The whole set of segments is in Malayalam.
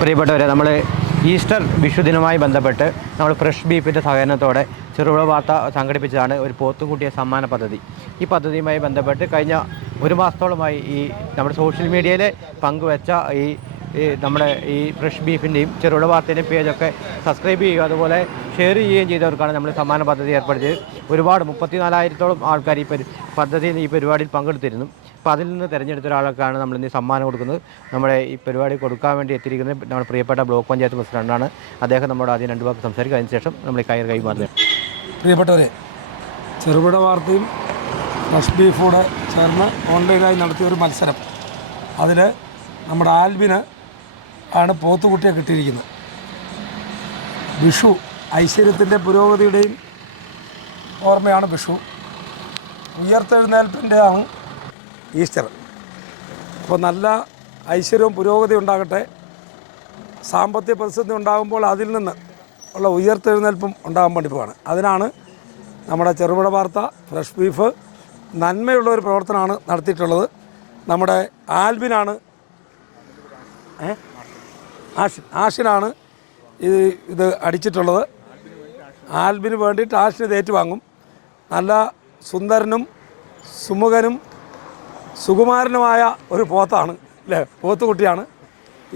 പ്രിയപ്പെട്ടവരെ, നമ്മൾ ഈസ്റ്റർ വിഷുദിനവുമായി ബന്ധപ്പെട്ട് നമ്മൾ ഫ്രഷ് ബീഫിൻ്റെ സഹകരണത്തോടെ ചെറുപുഴ വാർത്ത സംഘടിപ്പിച്ചതാണ് ഒരു പോത്തുകുട്ടിയെ സമ്മാന പദ്ധതി. ഈ പദ്ധതിയുമായി ബന്ധപ്പെട്ട് കഴിഞ്ഞ ഒരു മാസത്തോളമായി നമ്മുടെ സോഷ്യൽ മീഡിയയിൽ പങ്കുവെച്ച നമ്മുടെ ഫ്രഷ് ബീഫിൻ്റെയും ചെറുപുഴ വാർത്തയുടെയും പേജൊക്കെ സബ്സ്ക്രൈബ് ചെയ്യുക, അതുപോലെ ഷെയർ ചെയ്യുകയും ചെയ്തവർക്കാണ് നമ്മൾ സമ്മാന പദ്ധതി ഏർപ്പെടുത്തിയത്. ഒരുപാട് 34,000-ഓളം ആൾക്കാർ ഈ പരിപാടിയിൽ പങ്കെടുത്തിരുന്നു. അപ്പോൾ അതിൽ നിന്ന് തിരഞ്ഞെടുത്ത ഒരാൾക്കാണ് നമ്മൾ ഇന്ന് സമ്മാനം കൊടുക്കുന്നത്. നമ്മുടെ ഈ പരിപാടി കൊടുക്കാൻ വേണ്ടി എത്തിയിരിക്കുന്നത് നമ്മുടെ പ്രിയപ്പെട്ട ബ്ലോക്ക് പഞ്ചായത്ത് പ്രസിഡന്റാണ്. അദ്ദേഹം നമ്മുടെ ആദ്യം 2 വാക്ക് സംസാരിക്കും. അതിനുശേഷം നമ്മൾ കൈമാറുന്നത്. പ്രിയപ്പെട്ടവരെ, ചെറുപുഴ വാർത്തയും ഫ്രഷ് ബീഫൂടെ ചേർന്ന് ഓൺലൈനായി നടത്തിയ ഒരു മത്സരം, അതിൽ നമ്മുടെ ആൽബിന് ആണ് പോത്തുകുട്ടിയെ കിട്ടിയിരിക്കുന്നത്. വിഷു ഐശ്വര്യത്തിൻ്റെ പുരോഗതിയുടെയും ഓർമ്മയാണ് വിഷു. ഉയർത്തെഴുന്നേൽപ്പിൻ്റെയാണ് ഈസ്റ്റർ. അപ്പോൾ നല്ല ഐശ്വര്യവും പുരോഗതി ഉണ്ടാകട്ടെ. സാമ്പത്തിക പ്രതിസന്ധി ഉണ്ടാകുമ്പോൾ അതിൽ നിന്ന് ഉള്ള ഉയർത്തെഴുന്നേൽപ്പും ഉണ്ടാകാൻ വേണ്ടി പോവാണ്. അതിനാണ് നമ്മുടെ ചെറുപുഴ വാർത്ത ഫ്രഷ് ബീഫ് നന്മയുള്ള ഒരു പ്രവർത്തനമാണ് നടത്തിയിട്ടുള്ളത്. നമ്മുടെ ആൽബിനാണ് ആഷിനാണ് ഇത് അടിച്ചിട്ടുള്ളത്. ആൽബിന് വേണ്ടിയിട്ട് ആഷിന് ഇത് ഏറ്റുവാങ്ങും. നല്ല സുന്ദരനും സുമുഖനും സുകുമാരനുമായ ഒരു പോത്താണ്, അല്ലേ? പോത്തുകുട്ടിയാണ്.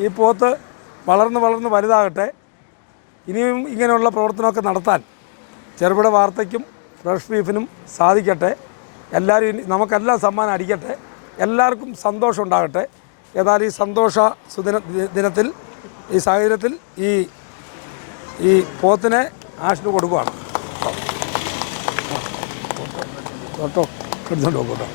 ഈ പോത്ത് വളർന്ന് വലുതാകട്ടെ. ഇനിയും ഇങ്ങനെയുള്ള പ്രവർത്തനമൊക്കെ നടത്താൻ ചെറുപുഴ വാർത്തയ്ക്കും ഫ്രഷ് ബീഫിനും സാധിക്കട്ടെ. എല്ലാവരും നമുക്കെല്ലാം സമ്മാനം അടിക്കട്ടെ. എല്ലാവർക്കും സന്തോഷം ഉണ്ടാകട്ടെ. ഏതായാലും ഈ സന്തോഷ ദിനത്തിൽ, ഈ സാഹചര്യത്തിൽ ഈ പോത്തിനെ ആഷിന് കൊടുക്കുകയാണ്. കേട്ടോ, എടുത്തോണ്ട് പോകട്ടോ.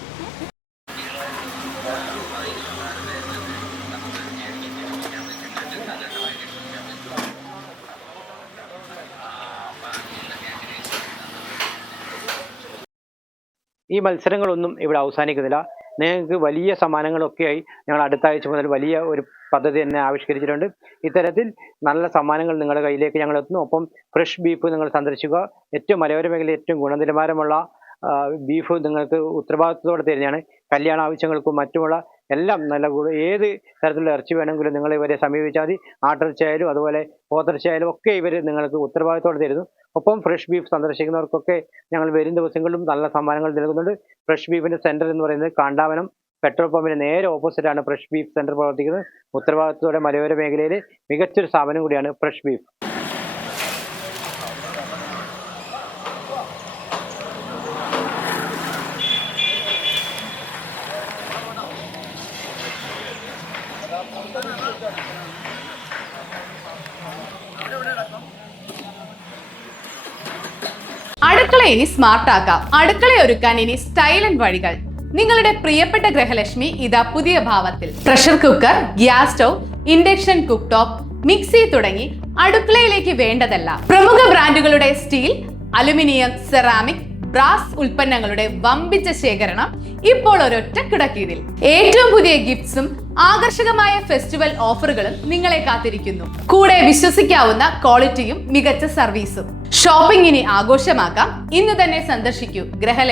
ഈ മത്സരങ്ങളൊന്നും ഇവിടെ അവസാനിക്കുന്നില്ല. നിങ്ങൾക്ക് വലിയ സമ്മാനങ്ങളൊക്കെയായി ഞങ്ങൾ അടുത്ത ആഴ്ച മുതൽ വലിയ ഒരു പദ്ധതി തന്നെ ആവിഷ്കരിച്ചിട്ടുണ്ട്. ഇത്തരത്തിൽ നല്ല സമ്മാനങ്ങൾ നിങ്ങളുടെ കയ്യിലേക്ക് ഞങ്ങൾ എത്തുന്നു. ഒപ്പം ഫ്രഷ് ബീഫ് നിങ്ങൾ സന്ദർശിക്കുക. ഏറ്റവും മലയോര മേഖലയിൽ ഏറ്റവും ഗുണനിലവാരമുള്ള ബീഫ് നിങ്ങൾക്ക് ഉത്തരവാദിത്വത്തോടെ തരുന്നതാണ്. കല്യാണ ആവശ്യങ്ങൾക്കും മറ്റുമുള്ള എല്ലാം നല്ല ഏത് തരത്തിലുള്ള ഇറച്ചി വേണമെങ്കിലും നിങ്ങൾ ഇവരെ സമീപിച്ചാൽ മതി. ആട്ടിറച്ചിയായാലും അതുപോലെ പോത്തിറച്ചിയായാലും ഒക്കെ ഇവർ നിങ്ങൾക്ക് ഉത്തരവാദിത്വത്തോടെ തരുന്നു. ഒപ്പം ഫ്രഷ് ബീഫ് സന്ദർശിക്കുന്നവർക്കൊക്കെ ഞങ്ങൾ വരും ദിവസങ്ങളിലും നല്ല സമ്മാനങ്ങൾ നൽകുന്നുണ്ട്. ഫ്രഷ് ബീഫിൻ്റെ സെൻറ്റർ എന്ന് പറയുന്നത് കാണ്ടാവനം പെട്രോൾ പമ്പിന് നേരെ ഓപ്പോസിറ്റാണ് ഫ്രഷ് ബീഫ് സെൻറ്റർ പ്രവർത്തിക്കുന്നത്. ഉത്തരവാദിത്വത്തോടെ മലയോര മേഖലയിൽ മികച്ചൊരു സ്ഥാപനം കൂടിയാണ് ഫ്രഷ് ബീഫ്. അടുക്കള ഇനി സ്മാർട്ട് ആക്കാം. അടുക്കള ഒരുക്കാൻ ഇനി സ്റ്റൈലന്റ് വഴികൾ. നിങ്ങളുടെ പ്രിയപ്പെട്ട ഗൃഹലക്ഷ്മി ഇതാ പുതിയ ഭാവത്തിൽ. Pressure cooker, gas stove, induction cook top, mixie തുടങ്ങി അടുക്കളയിലേക്ക് വേണ്ടതെല്ലാം. പ്രമുഖ ബ്രാൻഡുകളുടെ സ്റ്റീൽ, അലുമിനിയം, സെറാമിക്, ബ്രാസ് ഉൽപ്പന്നങ്ങളുടെ വമ്പിച്ച ശേഖരണം ഇപ്പോൾ ഒരൊറ്റ കിടക്കീഴിൽ. ഏറ്റവും പുതിയ ഗിഫ്റ്റ്സും ആകർഷകമായ ഫെസ്റ്റിവൽ ഓഫറുകളും നിങ്ങളെ കാത്തിരിക്കുന്നു. കൂടെ വിശ്വസിക്കാവുന്ന ക്വാളിറ്റിയും മികച്ച സർവീസും. ഷോപ്പിംഗിനെ ആഘോഷമാക്കാം. ഇന്ന് തന്നെ സന്ദർശിക്കൂ ഗൃഹലക്ഷ്മി.